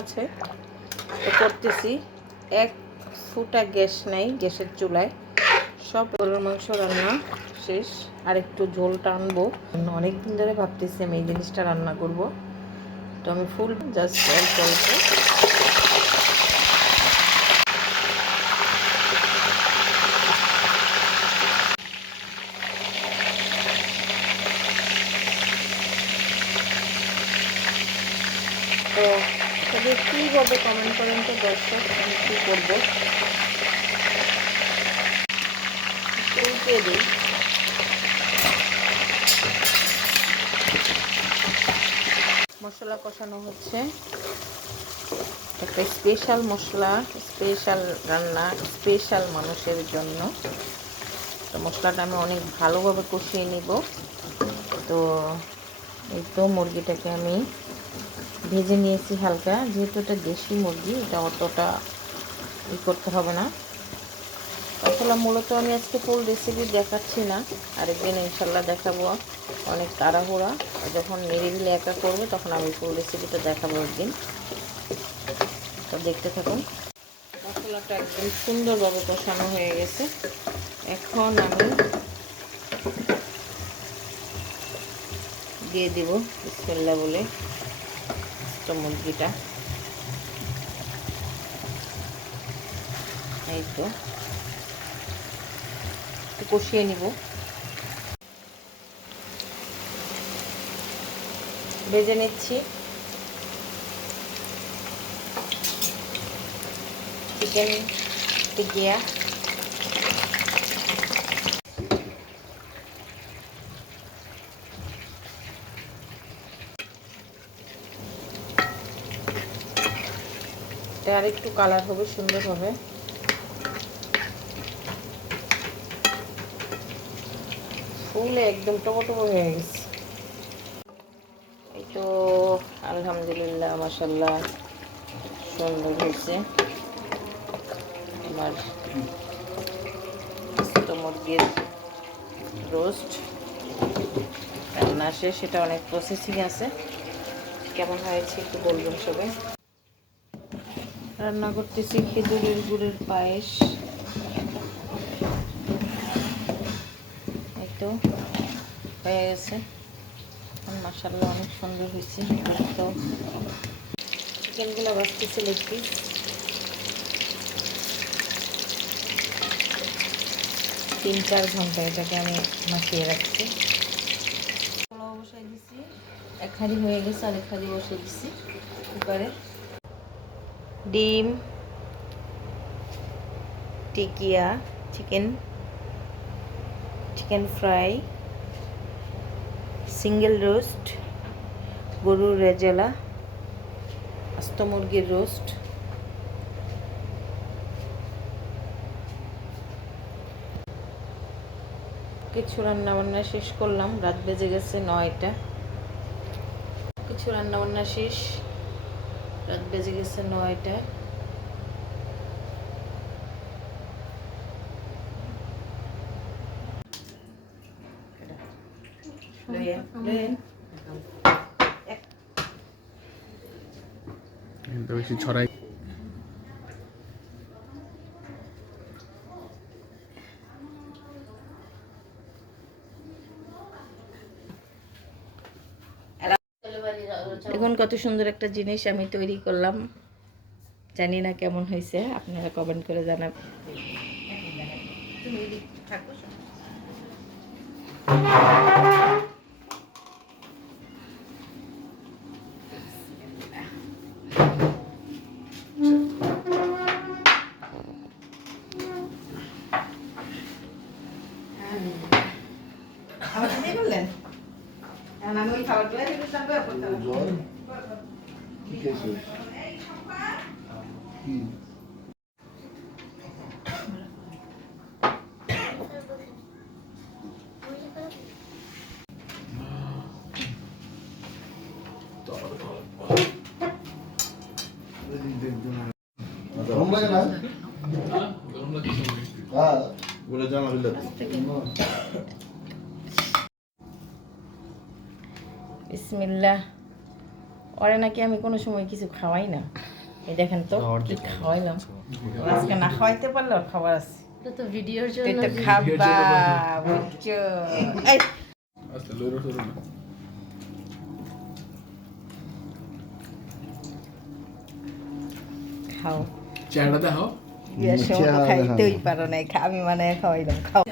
আছে তো করতেছি। এক ফুটা গ্যাস নাই, গ্যাসের চুলায় সব গরুর মাংস রান্না শেষ। আর একটু ঝোল টানবো, অনেকদিন ধরে ভাবতেছি আমি এই জিনিসটা রান্না করব। তো আমি ফুল জাস্ট অল্প অল্প তো তবে কী বলবো কমেন্ট করেন তো দর্শক, আমি কী করবো। উল্টে দিই। মশলা কষানো হচ্ছে, একটা স্পেশাল মশলা, স্পেশাল রান্না, স্পেশাল মানুষের জন্য। তো মশলাটা আমি অনেক ভালোভাবে কষিয়ে নিব। তো এই তো মুরগিটাকে আমি ভেজে নিয়েছি হালকা, যেহেতু এটা দেশি মুরগি, এটা অতটা করতে হবে না। আসলে মূলত আমি আজকে ফুল রেসিপি দেখাচ্ছি না, আরেকদিন ইনশাল্লাহ দেখাবো। অনেক তাড়াহুড়া, যখন নিরিবিলি একা করবো তখন আমি ফুল রেসিপিটা দেখাবো একদিন। তো দেখতে থাকুন। মশলাটা একদম সুন্দরভাবে কষানো হয়ে গেছে। এখন আমি দিয়ে দিব বিসমিল্লাহ বলে মুরগিটা। এই তো একটু কষিয়ে নিব। ভেজে নিচ্ছি চিকেন টিকিয়া। এটা আর একটু কালার হবে, সুন্দর হবে। ফুলে একদম টকটক হয়ে গেছে। এই তো আলহামদুলিল্লাহ মাশাআল্লাহ সুন্দর হয়েছে আমার মুরগির রোস্ট রান্না শেষ। সেটা অনেক প্রসেসিং আছে, কেমন হয়েছে একটু বলবেন সবাই। রান্না করতেছি খেজুরের গুড়ের পায়েস। এই তো হয়ে গেছে, মাশাআল্লাহ অনেক সুন্দর হয়েছে। তো চিকেনগুলো বাঁচতেছে লেগ পিস। 3-4 ঘন্টা এটাকে আমি মাখিয়ে রাখছি। পোলাও বসাই দিছি, এক হাঁড়ি হয়ে গেছে, আরেক হাঁড়ি বসিয়ে দিছি কুকারে। ডিম, টিকিয়া, চিকেন ফ্রাই, সিঙ্গেল রোস্ট, গরুর রেজালা, আস্ত মুরগির রোস্ট, কিছু রান্নাবান্না শেষ করলাম। রাত বেজে গেছে 9টা। কিছু রান্নাবান্না শেষ, রাত বেজে গেছে 9টা। বেশি ছড়াই। দেখুন কত সুন্দর একটা জিনিস আমি তৈরি করলাম, জানি না কেমন হয়েছে, আপনারা কমেন্ট করে জানাবেন। আমি ওই খাবারগুলো গরম লাগে না? হ্যাঁ, ওটা জামা দিলে বিসমিল্লাহ। ওরে নাকি আমি কোনো সময় কিছু খাওয়াই না। এই দেখেন তো কি খাওয়াইলাম আজকে না খাওয়াইতে পারলে ওর খাবার আছে এটা তো ভিডিওর তুই জন্য তো খাবা বুঝছো এই আচ্ছা লইরো সরো না খাও চেহারা দেখো বিয়ের সময় তো খাইতেই পারো না আমি মানে খাওয়াইলাম খাও